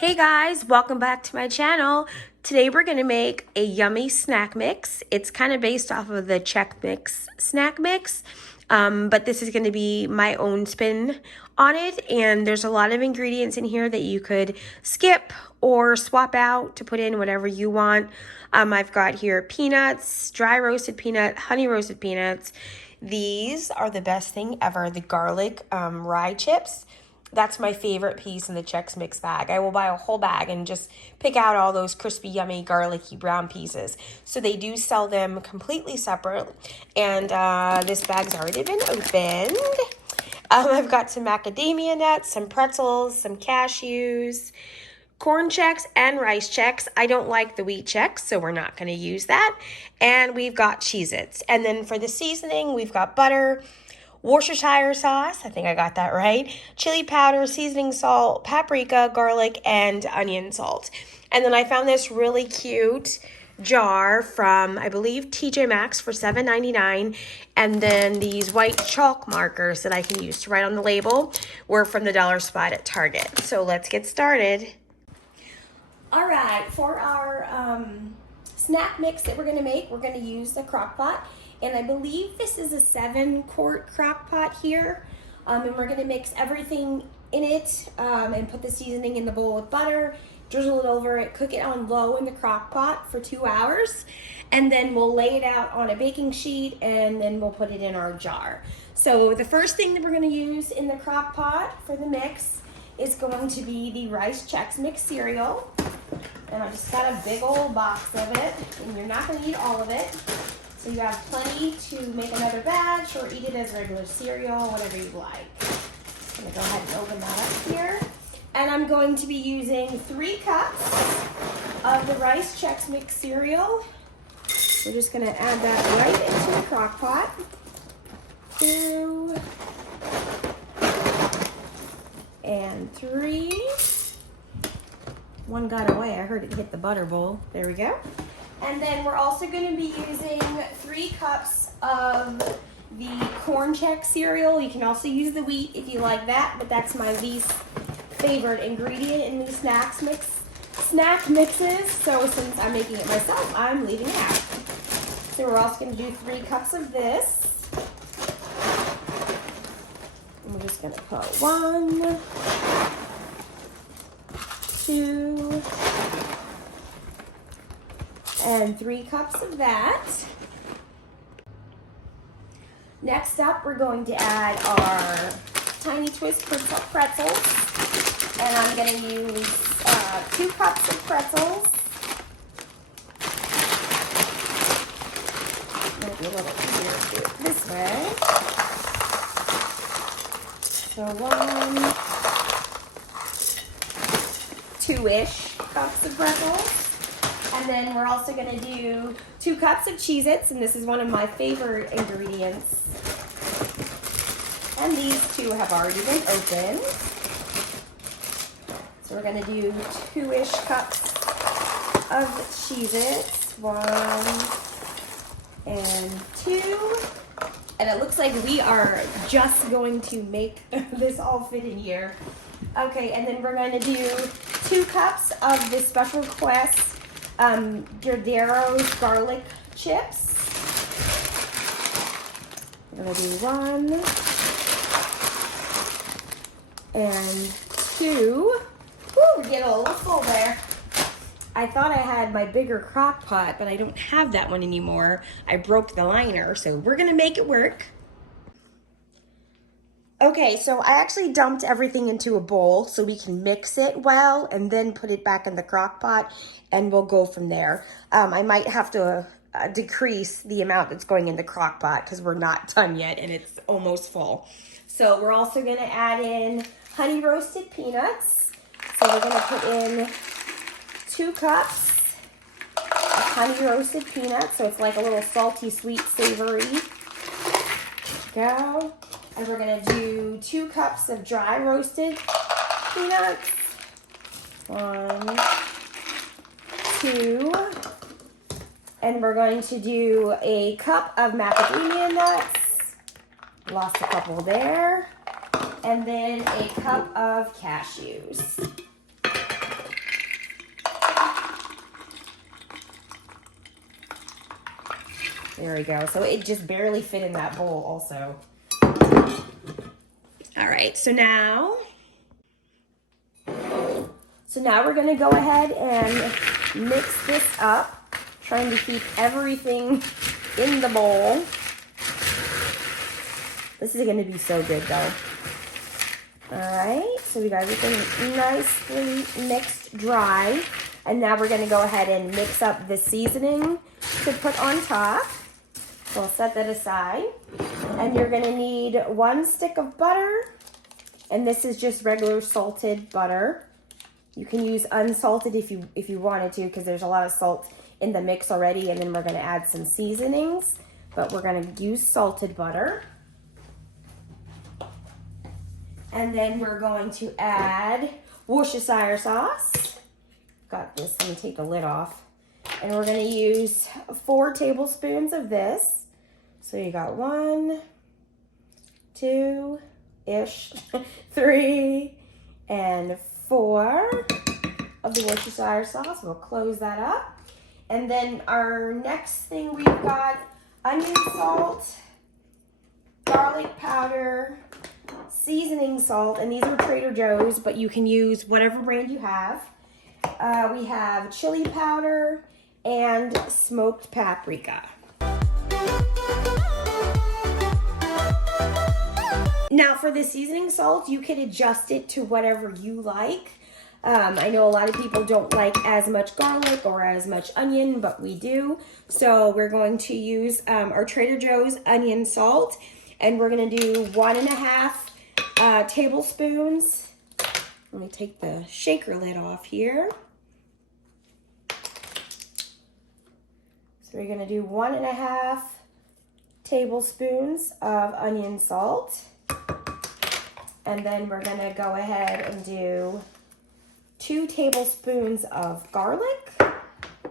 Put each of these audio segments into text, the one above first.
Hey guys, welcome back to my channel. Today we're going to make a yummy snack mix. It's kind of based off of the Chex Mix snack mix, but this is going to be my own spin on it, and there's a lot of ingredients in here that you could skip or swap out to put in whatever you want. I've got here peanuts, dry roasted peanut, honey roasted peanuts. These are the best thing ever, the garlic rye chips. That's my favorite piece in the Chex Mix bag. I will buy a whole bag and just pick out all those crispy, yummy, garlicky brown pieces. So they do sell them completely separate. And this bag's already been opened. I've got some macadamia nuts, some pretzels, some cashews, corn Chex and rice Chex. I don't like the wheat Chex, so we're not going to use that. And we've got Cheez-Its. And then for the seasoning, we've got butter, Worcestershire sauce, I think I got that right, chili powder, seasoning salt, paprika, garlic, and onion salt. And then I found this really cute jar from, I believe, TJ Maxx for $7.99. And then these white chalk markers that I can use to write on the label were from the dollar spot at Target. So let's get started. All right, for our snack mix that we're going to make, we're going to use the crock pot. And I believe this is a 7-quart crock pot here. And we're gonna mix everything in it and put the seasoning in the bowl with butter, drizzle it over it, cook it on low in the crock pot for 2 hours. And then we'll lay it out on a baking sheet and then we'll put it in our jar. So the first thing that we're gonna use in the crock pot for the mix is going to be the Rice Chex Mix cereal. And I just got a big old box of it, and you're not gonna eat all of it. So you have plenty to make another batch or eat it as regular cereal, whatever you like. I'm gonna go ahead and open that up here. And I'm going to be using 3 cups of the Rice Chex Mix cereal. We're just gonna add that right into the crock pot. 2 and 3. One got away, I heard it hit the butter bowl. There we go. And then we're also going to be using 3 cups of the corn Chex cereal. You can also use the wheat if you like that, but that's my least favorite ingredient in these snack mixes. So since I'm making it myself, I'm leaving it out. So we're also going to do 3 cups of this. And we're just going to put 1, 2, and 3 cups of that. Next up, we're going to add our tiny twist pretzels. And I'm going to use 2 cups of pretzels. Might be a little easier to do it this way. So 1, 2-ish cups of pretzels. And then we're also going to do 2 cups of Cheez-Its, and this is one of my favorite ingredients. And these 2 have already been opened. So we're going to do 2-ish cups of Cheez-Its. 1 and 2. And it looks like we are just going to make this all fit in here. Okay, and then we're going to do 2 cups of the Special Request Giardero's garlic chips. We're gonna do 1 and 2. Woo, we're getting a little full there. I thought I had my bigger crock pot, but I don't have that one anymore. I broke the liner, so we're gonna make it work. Okay, so I actually dumped everything into a bowl so we can mix it well and then put it back in the crock pot and we'll go from there. I might have to decrease the amount that's going in the crock pot because we're not done yet and it's almost full. So we're also gonna add in honey roasted peanuts. So we're gonna put in 2 cups of honey roasted peanuts. So it's like a little salty, sweet, savory. Go. And we're going to do 2 cups of dry roasted peanuts. 1, 2. And we're going to do a cup of macadamia nuts. Lost a couple there. And then a cup of cashews. There we go. So it just barely fit in that bowl also. All right, so now we're gonna go ahead and mix this up, trying to keep everything in the bowl. This is gonna be so good though. All right, so we got everything nicely mixed dry. And now we're gonna go ahead and mix up the seasoning to put on top. So I'll set that aside. And you're gonna need 1 stick of butter. And this is just regular salted butter. You can use unsalted if you wanted to, because there's a lot of salt in the mix already. And then we're gonna add some seasonings, but we're gonna use salted butter. And then we're going to add Worcestershire sauce. Got this, let me take the lid off. And we're gonna use 4 tablespoons of this. So you got 1, 2-ish, 3, and 4 of the Worcestershire sauce. We'll close that up. And then our next thing, we've got onion salt, garlic powder, seasoning salt, and these are Trader Joe's, but you can use whatever brand you have. We have chili powder and smoked paprika. Now for the seasoning salt, you can adjust it to whatever you like. I know a lot of people don't like as much garlic or as much onion, but we do. So we're going to use our Trader Joe's onion salt, and we're going to do 1.5 tablespoons. Let me take the shaker lid off here. So we're gonna do 1.5 tablespoons of onion salt. And then we're gonna go ahead and do 2 tablespoons of garlic.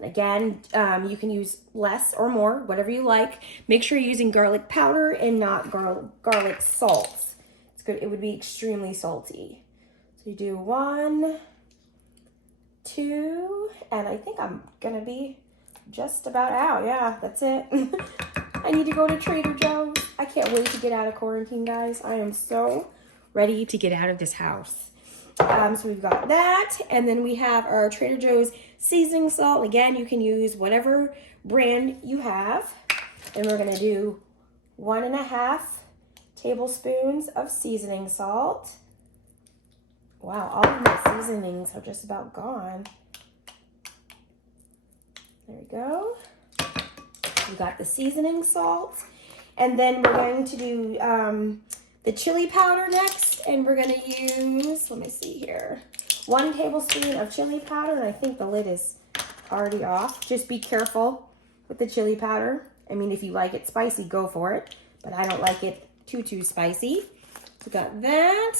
Again, you can use less or more, whatever you like. Make sure you're using garlic powder and not garlic salts. It's good, it would be extremely salty. So you do 1, 2, and I think I'm gonna be just about out. Yeah, that's it. I need to go to Trader Joe's. I can't wait to get out of quarantine, guys. I am so ready to get out of this house. So we've got that, and then we have our Trader Joe's seasoning salt. Again, you can use whatever brand you have. And we're gonna do 1.5 tablespoons of seasoning salt. Wow, all of my seasonings are just about gone. There we go. We got the seasoning salt. And then we're going to do the chili powder next. And we're going to use, let me see here, 1 tablespoon of chili powder. And I think the lid is already off. Just be careful with the chili powder. I mean, if you like it spicy, go for it. But I don't like it too spicy. We got that.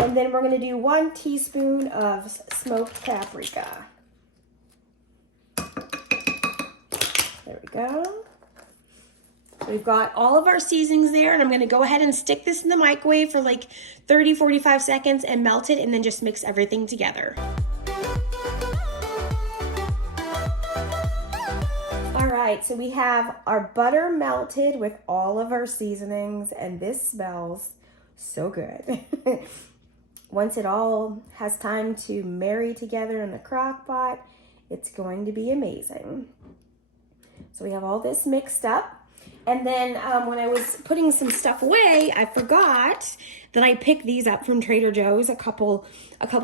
And then we're going to do 1 teaspoon of smoked paprika. There we go. So we've got all of our seasonings there, and I'm going to go ahead and stick this in the microwave for like 30-45 seconds and melt it, and then just mix everything together. All right, so we have our butter melted with all of our seasonings, and this smells so good. Once it all has time to marry together in the crock pot, it's going to be amazing. So we have all this mixed up. And then when I was putting some stuff away, I forgot that I picked these up from Trader Joe's a couple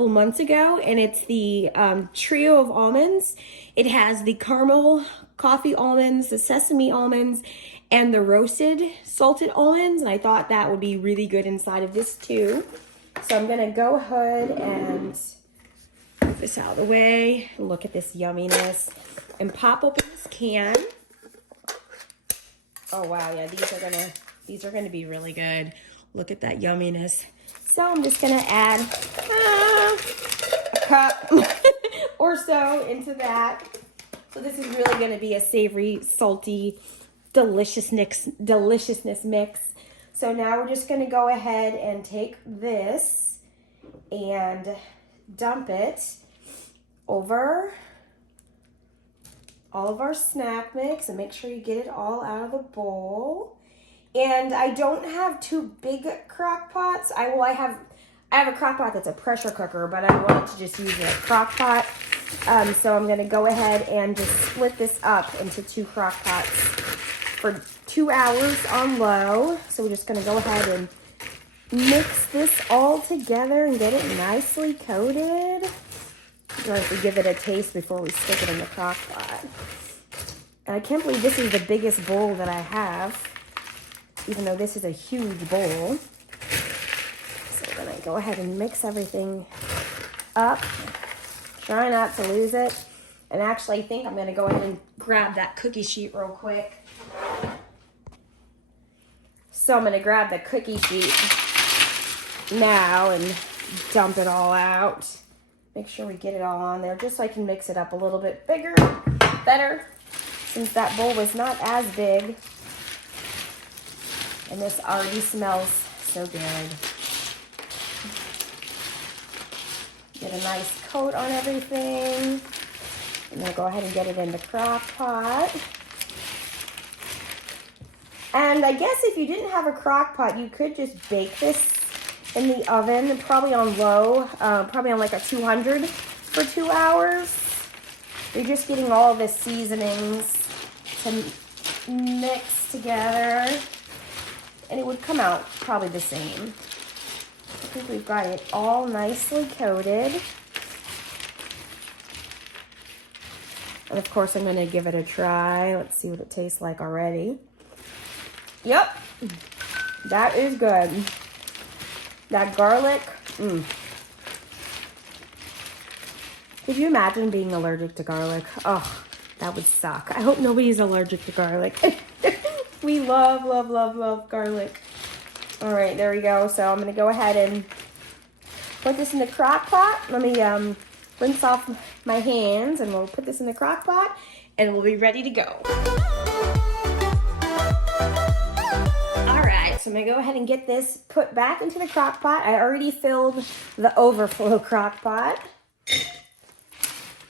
months ago. And it's the trio of almonds. It has the caramel coffee almonds, the sesame almonds, and the roasted salted almonds. And I thought that would be really good inside of this too. So I'm gonna go ahead and move this out of the way. Look at this yumminess. And pop open this can. Oh wow, yeah, these are gonna be really good. Look at that yumminess. So I'm just gonna add a cup or so into that. So this is really gonna be a savory, salty, deliciousness mix. So now we're just gonna go ahead and take this and dump it over all of our snack mix, and make sure you get it all out of the bowl. And I don't have two big crock pots. I have a crock pot that's a pressure cooker, but I wanted to just use a crock pot. So I'm gonna go ahead and just split this up into two crock pots for 2 hours on low. So we're just gonna go ahead and mix this all together and get it nicely coated. I'm going to give it a taste before we stick it in the crock pot. And I can't believe this is the biggest bowl that I have, even though this is a huge bowl. So then I go ahead and mix everything up. Try not to lose it. And actually, I think I'm going to go ahead and grab that cookie sheet real quick. So I'm going to grab the cookie sheet now and dump it all out. Make sure we get it all on there just so I can mix it up a little bit better, since that bowl was not as big. And this already smells so good. Get a nice coat on everything. And then go ahead and get it in the crock pot. And I guess if you didn't have a crock pot, you could just bake this in the oven, probably on low, probably on like a 200 for 2 hours. You're just getting all the seasonings to mix together, and it would come out probably the same. I think we've got it all nicely coated. And of course, I'm going to give it a try. Let's see what it tastes like already. Yep, that is good. That garlic, Could you imagine being allergic to garlic? Oh, that would suck. I hope nobody's allergic to garlic. We love, love, love, love garlic. All right, there we go. So I'm going to go ahead and put this in the crock pot. Let me rinse off my hands, and we'll put this in the crock pot, and we'll be ready to go. So I'm going to go ahead and get this put back into the crock pot. I already filled the overflow crock pot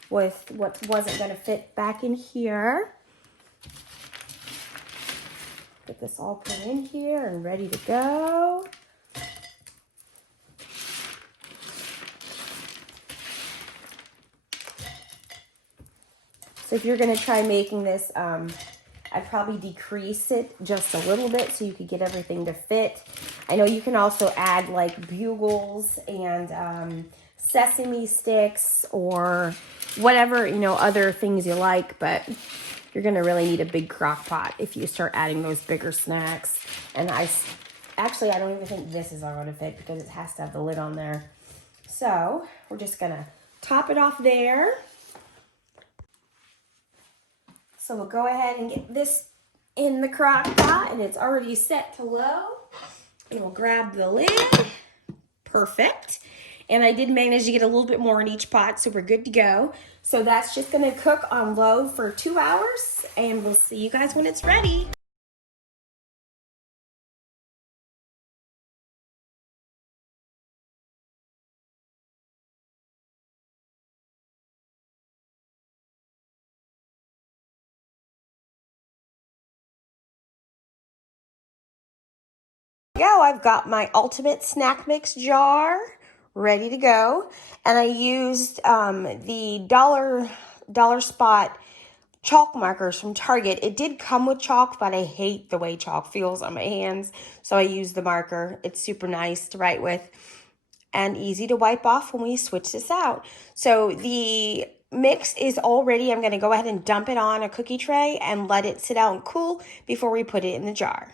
with what wasn't going to fit back in here. Get this all put in here and ready to go. So if you're going to try making this, I'd probably decrease it just a little bit so you could get everything to fit. I know you can also add like bugles and sesame sticks or whatever, other things you like, but you're going to really need a big crock pot if you start adding those bigger snacks. And I don't even think this is all going to fit because it has to have the lid on there. So we're just going to top it off there. So we'll go ahead and get this in the crock pot, and it's already set to low. And we'll grab the lid. Perfect. And I did manage to get a little bit more in each pot, so we're good to go. So that's just going to cook on low for 2 hours, and we'll see you guys when it's ready. I've got my ultimate snack mix jar ready to go, and I used the dollar spot chalk markers from Target. It did come with chalk, but I hate the way chalk feels on my hands, so I used the marker. It's super nice to write with and easy to wipe off when we switch this out. So the mix is all ready. I'm going to go ahead and dump it on a cookie tray and let it sit out and cool before we put it in the jar.